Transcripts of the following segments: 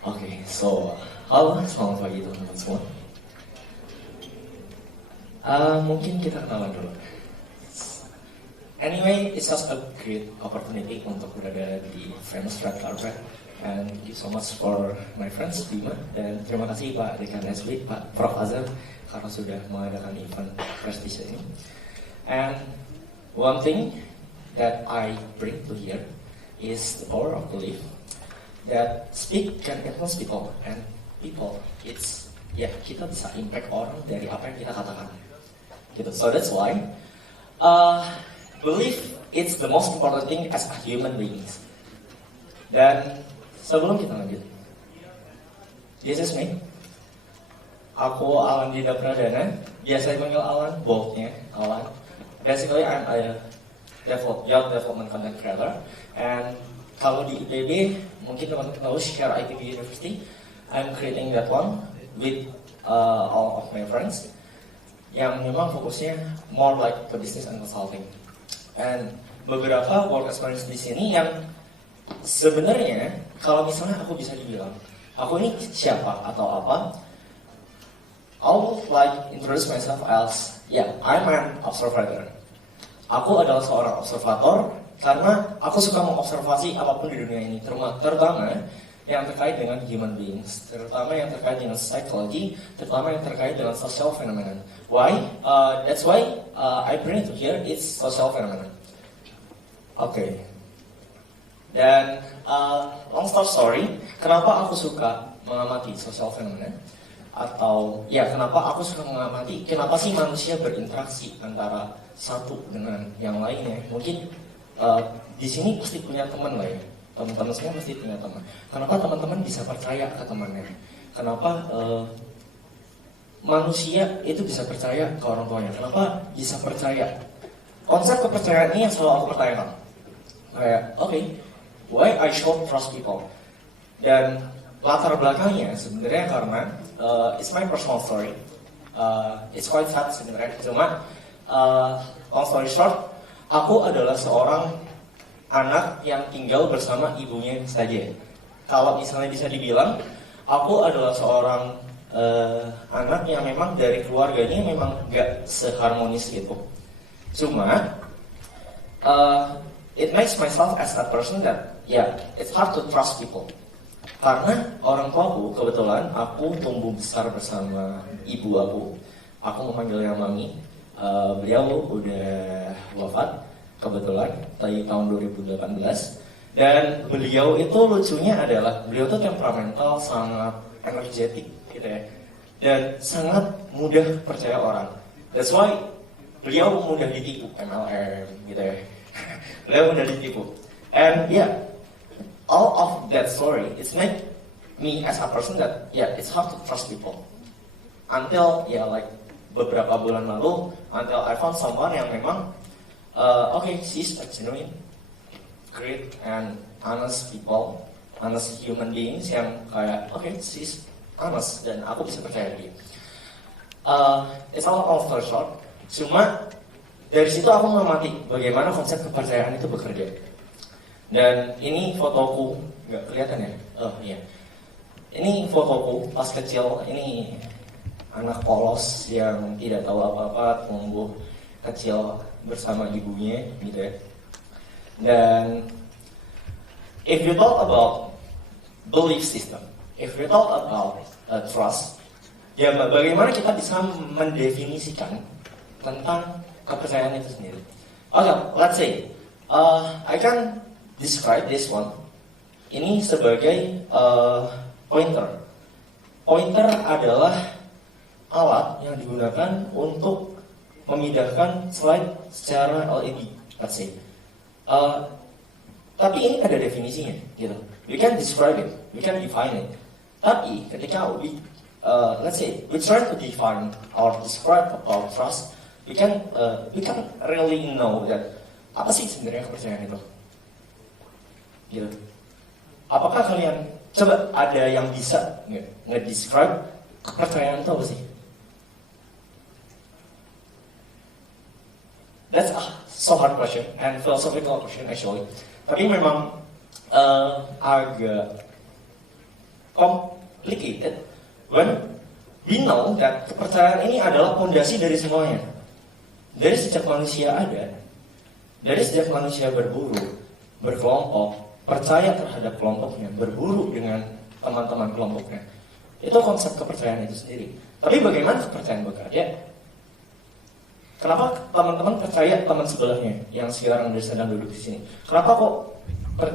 Oke, so halo, selamat pagi teman-teman semua. Mungkin kita kenalan dulu. Anyway, it's just a great opportunity untuk berada di famous red carpet. And thank you so much for my friends Bima, dan terima kasih Pak Dekan SB, Pak Prof Azhar karena sudah mengadakan event prestisius ini. And one thing that I bring to here is the power of belief that speak can influence people, and people it's kita bisa impact orang dari apa yang kita katakan gitu. So that's why belief it's the most important thing as a human beings. Dan sebelum kita lanjut, this is me. Aku Alan Dida Pradana, biasa dipanggil Alan, boldnya Alan. Basically I'm a young development content creator, and kalau di IPB, mungkin teman-teman tahu Share ITB University, I'm creating that one with all of my friends, yang memang fokusnya more like ke business and consulting. And beberapa work experience di sini yang sebenarnya kalau misalnya aku bisa dibilang, aku ini siapa atau apa, I would like introduce myself as, I'm an observer. Aku adalah seorang observator karena aku suka mengobservasi apapun di dunia ini, terutama yang terkait dengan human beings, terutama yang terkait dengan psychology, terutama yang terkait dengan social phenomenon. Why? That's why I bring it to here. It's social phenomenon. Oke. Dan long story, kenapa aku suka mengamati social phenomenon? Atau kenapa aku suka mengamati? Kenapa sih manusia berinteraksi antara satu dengan yang lainnya? Mungkin di sini pasti punya teman lah ya, teman-teman semua pasti punya teman. Kenapa teman-teman bisa percaya ke temannya? Kenapa manusia itu bisa percaya ke orang tuanya? Kenapa bisa percaya? Konsep kepercayaan ini yang selalu aku pertanyakan. Kayak, why I should trust people? Dan latar belakangnya sebenarnya karena it's my personal story. It's quite sad sebenarnya. Cuma long story short, aku adalah seorang anak yang tinggal bersama ibunya saja. Kalau misalnya bisa dibilang, aku adalah seorang anak yang memang dari keluarganya memang gak seharmonis gitu. Cuma, it makes myself as a person that, it's hard to trust people. Karena orang tuaku, kebetulan aku tumbuh besar bersama ibu aku. Aku memanggilnya Mami. Beliau udah wafat kebetulan dari tahun 2018, dan beliau itu lucunya adalah beliau tuh temperamental, sangat energetik gitu ya, dan sangat mudah percaya orang. That's why beliau mudah ditipu, MLM gitu ya. Beliau mudah ditipu, and all of that story it's make me as a person that it's hard to trust people until beberapa bulan lalu, until I found someone yang memang she's a genuine, great and honest people, honest human beings yang kayak she's honest dan aku bisa percaya dia. It's all story short. Cuma dari situ aku mengamati bagaimana konsep kepercayaan itu bekerja. Dan ini fotoku, nggak kelihatan ya? Ini fotoku pas kecil. Ini anak polos yang tidak tahu apa-apa, tumbuh kecil bersama ibunya gitu ya. Dan if you talk about belief system, if you talk about trust, bagaimana kita bisa mendefinisikan tentang kepercayaan itu sendiri? Let's say I can describe this one ini sebagai pointer. Pointer adalah alat yang digunakan untuk memindahkan slide secara LED, let's say. Tapi ini ada definisinya, gitu. We can describe it, we can define it. Tapi ketika let's say we try to define or describe about trust, we can really know that apa sih sebenarnya kepercayaan itu, gitu. Apakah kalian coba ada yang bisa nge-describe kepercayaan itu apa sih? That's a so hard question and philosophical question actually. Tapi memang agak complicated when we know that kepercayaan ini adalah fondasi dari semuanya. Dari sejak manusia ada, dari sejak manusia berburu, berkelompok, percaya terhadap kelompoknya, berburu dengan teman-teman kelompoknya. Itu konsep kepercayaan itu sendiri. Tapi bagaimana kepercayaan bekerja? Kenapa teman-teman percaya teman sebelahnya yang sekarang sedang duduk di sini? Kenapa kok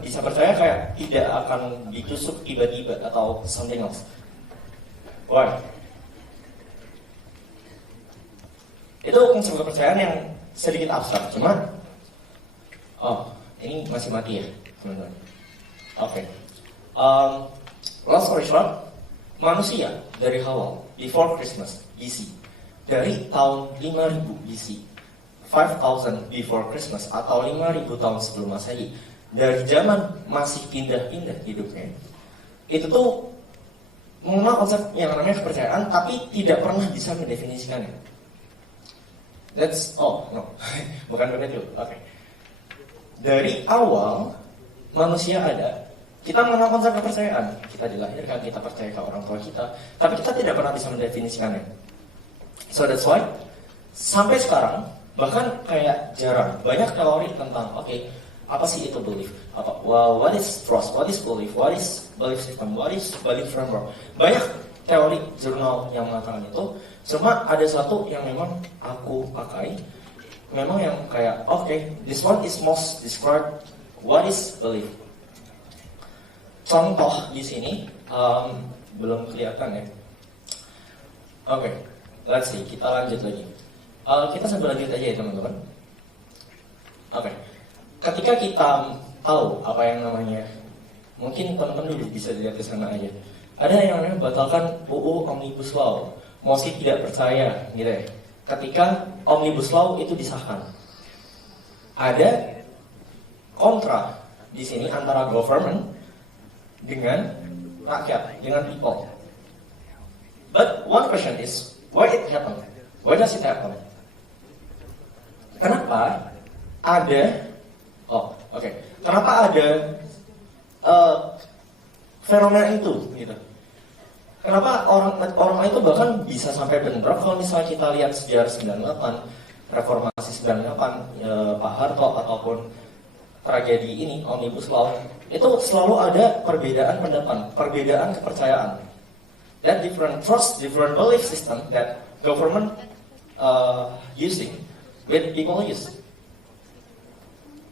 bisa percaya kayak tidak akan ditusuk tiba-tiba atau something else? Why? Itu konsep kepercayaan yang sedikit abstrak, cuma ini masih mati ya, teman-teman. Oke. Long story short, manusia dari awal before Christmas BC, dari tahun 5000 BC, 5000 before Christmas atau 5000 tahun sebelum Masehi, dari zaman masih pindah-pindah hidupnya, itu tuh mengenal konsep yang namanya kepercayaan, tapi tidak pernah bisa mendefinisikannya. No, bukan begitu. Oke. Dari awal manusia ada, kita mengenal konsep kepercayaan. Kita dilahirkan, kita percaya ke orang tua kita, tapi kita tidak pernah bisa mendefinisikannya. So that's why sampai sekarang bahkan kayak jarang banyak teori tentang apa sih itu belief? What is trust? What is belief? What is belief system? What is belief framework? Banyak teori jurnal yang mengatakan itu. Cuma ada satu yang memang aku pakai, memang yang kayak this one is most describe what is belief. Contoh di sini belum kelihatan ya. Let's see, kita lanjut lagi. Kita sambil lanjut aja ya teman-teman. Ketika kita tahu apa yang namanya, mungkin teman-teman dulu bisa dilihat di sana aja. Ada yang namanya batalkan UU Omnibus Law. Mosi tidak percaya, gitu ya. Ketika Omnibus Law itu disahkan, ada kontra di sini antara government dengan rakyat, dengan people. But one question is, why it happen? Why does it happen? Kenapa ada? Kenapa ada fenomena itu, gitu? Kenapa orang itu bahkan bisa sampai bentrok? Kalau misalnya kita lihat sejarah 98, reformasi 98, Pak Harto ataupun tragedi ini, Omnibus Law, itu selalu ada perbedaan pendapat, perbedaan kepercayaan. That different trust, different belief system that government using with people use.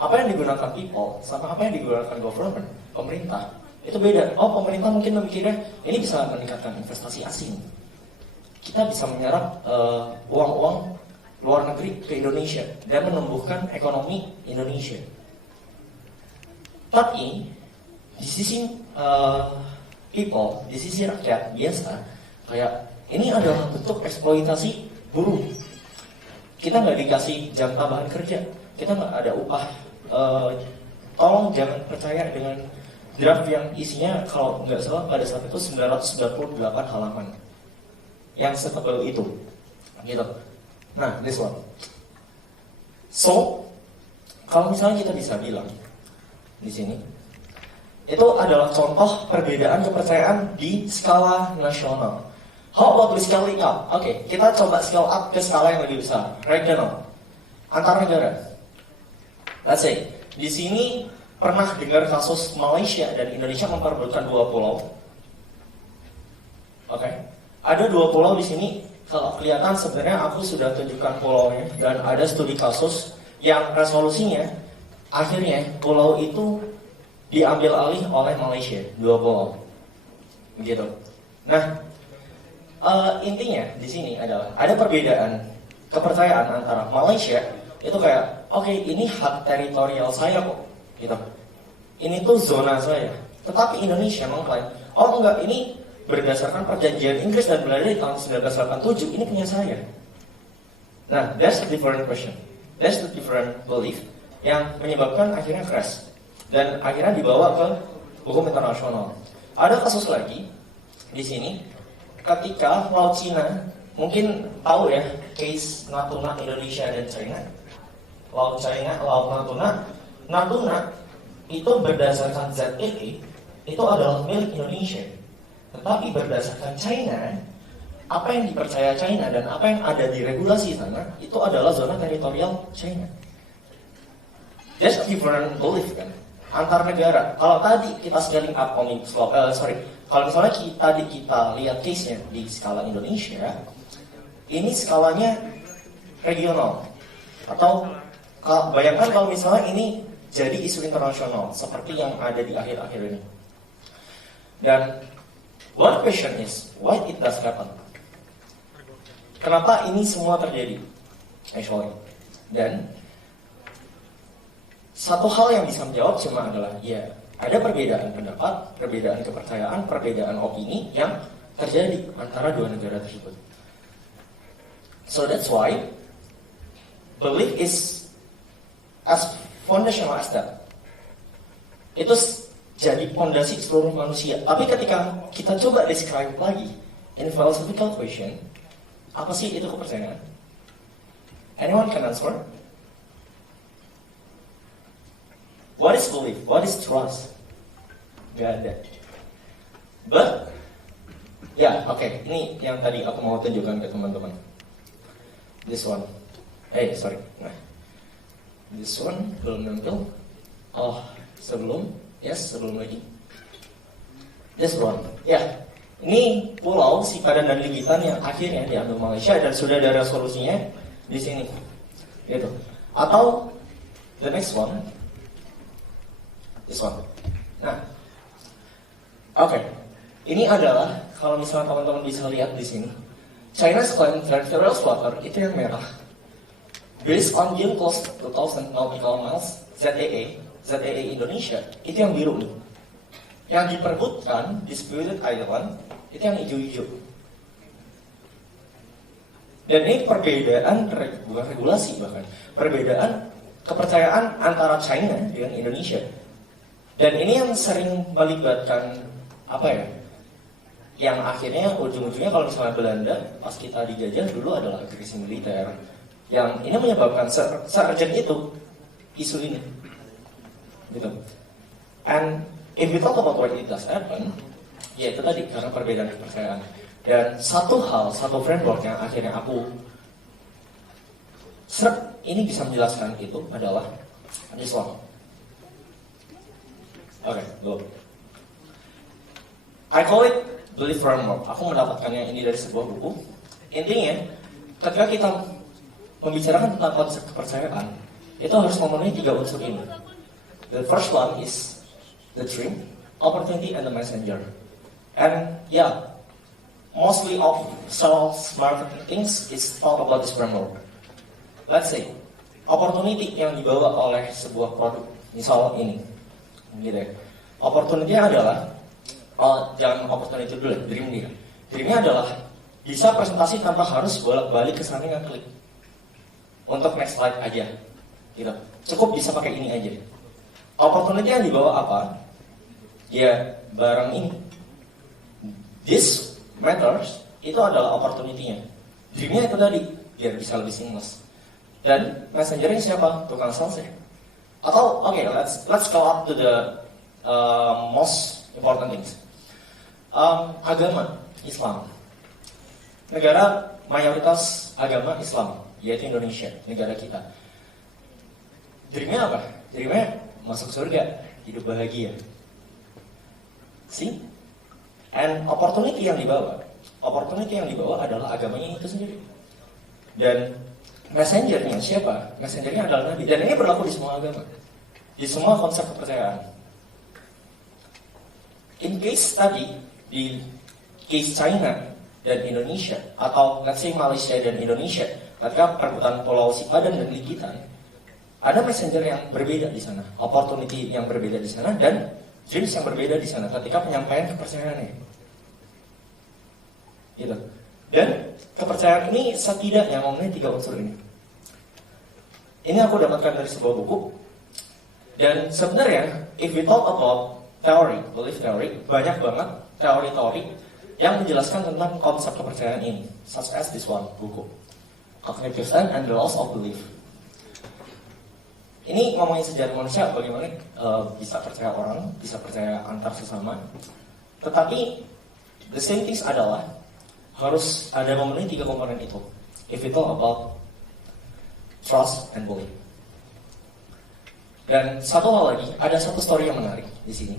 Apa yang digunakan people sama apa yang digunakan government, pemerintah, itu beda. Pemerintah mungkin memikirnya ini bisa meningkatkan investasi asing. Kita bisa menyerap uang-uang luar negeri ke Indonesia dan menumbuhkan ekonomi Indonesia. Tapi di sisi people, di sisi rakyat biasa, kayak ini adalah bentuk eksploitasi buruh. Kita nggak dikasih jam tambahan kerja, kita nggak ada upah. Tolong jangan percaya dengan draft yang isinya kalau nggak salah pada saat itu 998 halaman yang setebal itu, gitu. Nah, this one. So, kalau misalnya kita bisa bilang di sini, itu adalah contoh perbedaan kepercayaan di skala nasional. How about we scale it up? Kita coba scale up ke skala yang lebih besar, regional, antar negara. Let's say, di sini pernah dengar kasus Malaysia dan Indonesia memperebutkan 2 pulau. Ada 2 pulau di sini. Kalau kelihatan sebenarnya aku sudah tunjukkan pulaunya dan ada studi kasus yang resolusinya akhirnya pulau itu diambil alih oleh Malaysia, 2 pulau, begitu. Nah, intinya di sini adalah ada perbedaan kepercayaan antara Malaysia itu kayak ini hak teritorial saya kok, gitu. Ini tuh zona saya. Tetapi Indonesia mengklaim, enggak, ini berdasarkan perjanjian Inggris dan Belanda di tahun 1987, ini punya saya. Nah, that's a different question. That's the different belief yang menyebabkan akhirnya crash. Dan akhirnya dibawa ke hukum internasional. Ada kasus lagi di sini, ketika Laut Cina, mungkin tahu ya, case Natuna Indonesia dan China. Laut China, Laut Natuna. Natuna itu berdasarkan ZEE itu adalah milik Indonesia. Tetapi berdasarkan China, apa yang dipercaya China dan apa yang ada di regulasi sana itu adalah zona teritorial China. There's a different belief kan antar negara. Kalau tadi kita scaling up kalau misalnya kita lihat case-nya di skala Indonesia, ini skalanya regional. Atau bayangkan kalau misalnya ini jadi isu internasional seperti yang ada di akhir-akhir ini. Dan one question is, why it does happen? Kenapa ini semua terjadi? Actually. Dan satu hal yang bisa menjawab cuma adalah ya ada perbedaan pendapat, perbedaan kepercayaan, perbedaan opini yang terjadi antara dua negara tersebut. So that's why belief is as foundational as that. Itu jadi fondasi seluruh manusia. Tapi ketika kita coba describe lagi in philosophical question, apa sih itu kepercayaan? Anyone can answer? What is belief? What is trust? Gak ada. But, okay. Ini yang tadi aku mau tunjukkan ke teman-teman. This one. Sorry. Nah, this one belum nampil. Oh, sebelum lagi. This one. Ini pulau Sipadan dan Ligitan yang akhirnya diambil Malaysia dan sudah ada resolusinya di sini. Gitu. Atau the next one. This one. Nah, oke. Ini adalah kalau misalnya teman-teman bisa lihat di sini, China's claim territorial water itu yang merah. Based on UNCLOS 2000 nautical miles ZEE Indonesia itu yang biru nih. Yang diperbutkan disputed island itu yang hijau-hijau. Dan ini perbedaan bukan regulasi bahkan perbedaan kepercayaan antara China dengan Indonesia. Dan ini yang sering melibatkan yang akhirnya ujung-ujungnya kalau misalnya Belanda pas kita dijajah dulu adalah agresi militer. Yang ini menyebabkan se-urgent itu isu ini. Gitu. And if we talk about why it does happen, ya itu tadi karena perbedaan kepercayaan. Dan satu framework yang akhirnya aku ini bisa menjelaskan itu adalah Islam. Oke, go. I call it belief framework. Aku mendapatkannya ini dari sebuah buku. Intinya, ketika kita membicarakan tentang konsep kepercayaan, itu harus memenuhi 3 unsur ini. The first one is the dream, opportunity, and the messenger. And mostly of sales marketing things is talk about this framework. Let's say, opportunity yang dibawa oleh sebuah produk, misal ini. Gitu ya. Opportunity-nya adalah jangan opportunity dulu, dream dia. Dream-nya adalah bisa presentasi tanpa harus bolak-balik ke sana ngeklik. Untuk next slide aja. Gitu. Cukup bisa pakai ini aja. Opportunity yang dibawa apa? Ya, barang ini. This matters itu adalah opportunity-nya. Dream-nya itu tadi biar bisa lebih seamless. Dan messenger-nya siapa? Tukang sales ya. Atau let's go up to the most important things. Agama Islam. Negara mayoritas agama Islam, yaitu Indonesia, negara kita. Dreamnya apa? Dreamnya masuk surga, hidup bahagia. See? And opportunity yang dibawa adalah agamanya itu sendiri. Dan messengernya siapa? Messengernya adalah Nabi. Dan ini berlaku di semua agama, di semua konsep kepercayaan. In case tadi di case China dan Indonesia, atau let's say Malaysia dan Indonesia, ketika perebutan Pulau Sipadan dan Ligitan, ada messenger yang berbeda di sana, opportunity yang berbeda di sana, dan dreams yang berbeda di sana ketika penyampaian kepercayaannya. Gitu. Dan kepercayaan ini setidaknya memenuhi 3 unsur ini. Ini aku dapatkan dari sebuah buku. Dan sebenarnya, if we talk about belief theory, banyak banget teori-teori yang menjelaskan tentang konsep kepercayaan ini, such as this one, buku Cognitive Science and the Laws of Belief. Ini ngomongin sejarah manusia, bagaimana bisa percaya orang, bisa percaya antar sesama. Tetapi The same things adalah harus ada memenuhi 3 komponen itu. If we talk about trust and belief. Dan satu hal lagi, ada satu story yang menarik di sini.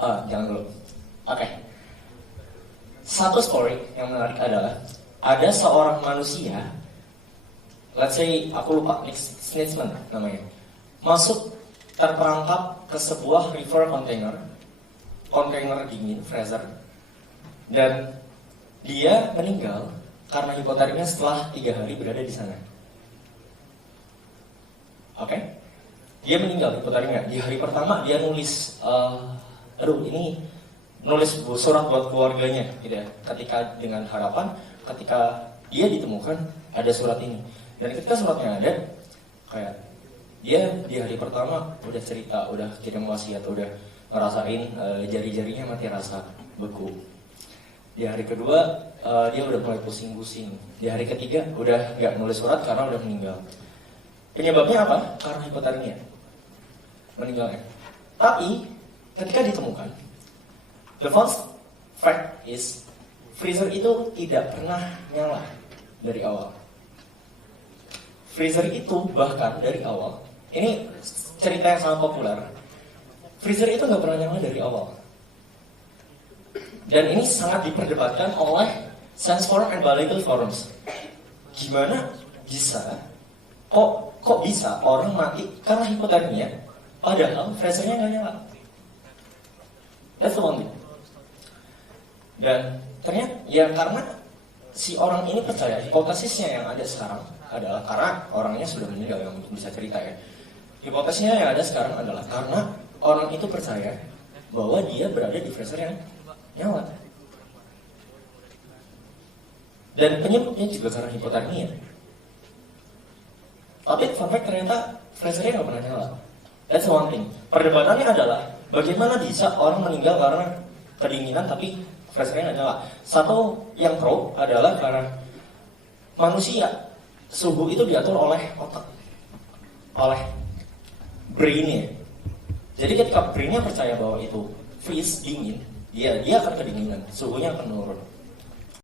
Jangan dulu. Oke. Satu story yang menarik adalah ada seorang manusia, let's say aku lupa, Nick Snitsman namanya, masuk terperangkap ke sebuah river container dingin, freezer, dan dia meninggal karena hipotermia setelah 3 hari berada di sana. Oke, dia meninggal hipotermia. Di hari pertama dia nulis, nulis surat buat keluarganya, gitu ya. Ketika dengan harapan, ketika dia ditemukan ada surat ini. Dan ketika suratnya ada, kayak dia di hari pertama udah cerita, udah kirim wasiat, udah ngerasain jari-jarinya mati rasa, beku. Di hari kedua dia udah mulai pusing-pusing. Di hari ketiga udah nggak nulis surat karena udah meninggal. Penyebabnya apa? Karena hipotermia meninggalnya. Tapi ketika ditemukan, the first fact is freezer itu tidak pernah nyala dari awal. Freezer itu bahkan dari awal, ini cerita yang sangat populer, freezer itu nggak pernah nyala dari awal. Dan ini sangat diperdebatkan oleh science forum and biological forums. Gimana bisa, kok bisa orang mati karena hipotermia, padahal freezernya nggak nyala? That's the one thing. Dan ternyata ya karena si orang ini percaya, hipotesisnya yang ada sekarang adalah karena orangnya sudah meninggal, yang bisa cerita ya. Hipotesisnya yang ada sekarang adalah karena orang itu percaya bahwa dia berada di freezer yang nyala. Dan penyebabnya juga karena hipotermia. Tapi fun fact, ternyata freezernya nggak pernah nyala. That's one thing. Perdebatannya adalah bagaimana bisa orang meninggal karena kedinginan tapi freezernya nggak nyala. Satu yang pro adalah karena manusia suhu itu diatur oleh otak, oleh brainnya. Jadi ketika brainnya percaya bahwa itu freeze, dingin, dia akan kedinginan, suhunya akan menurun.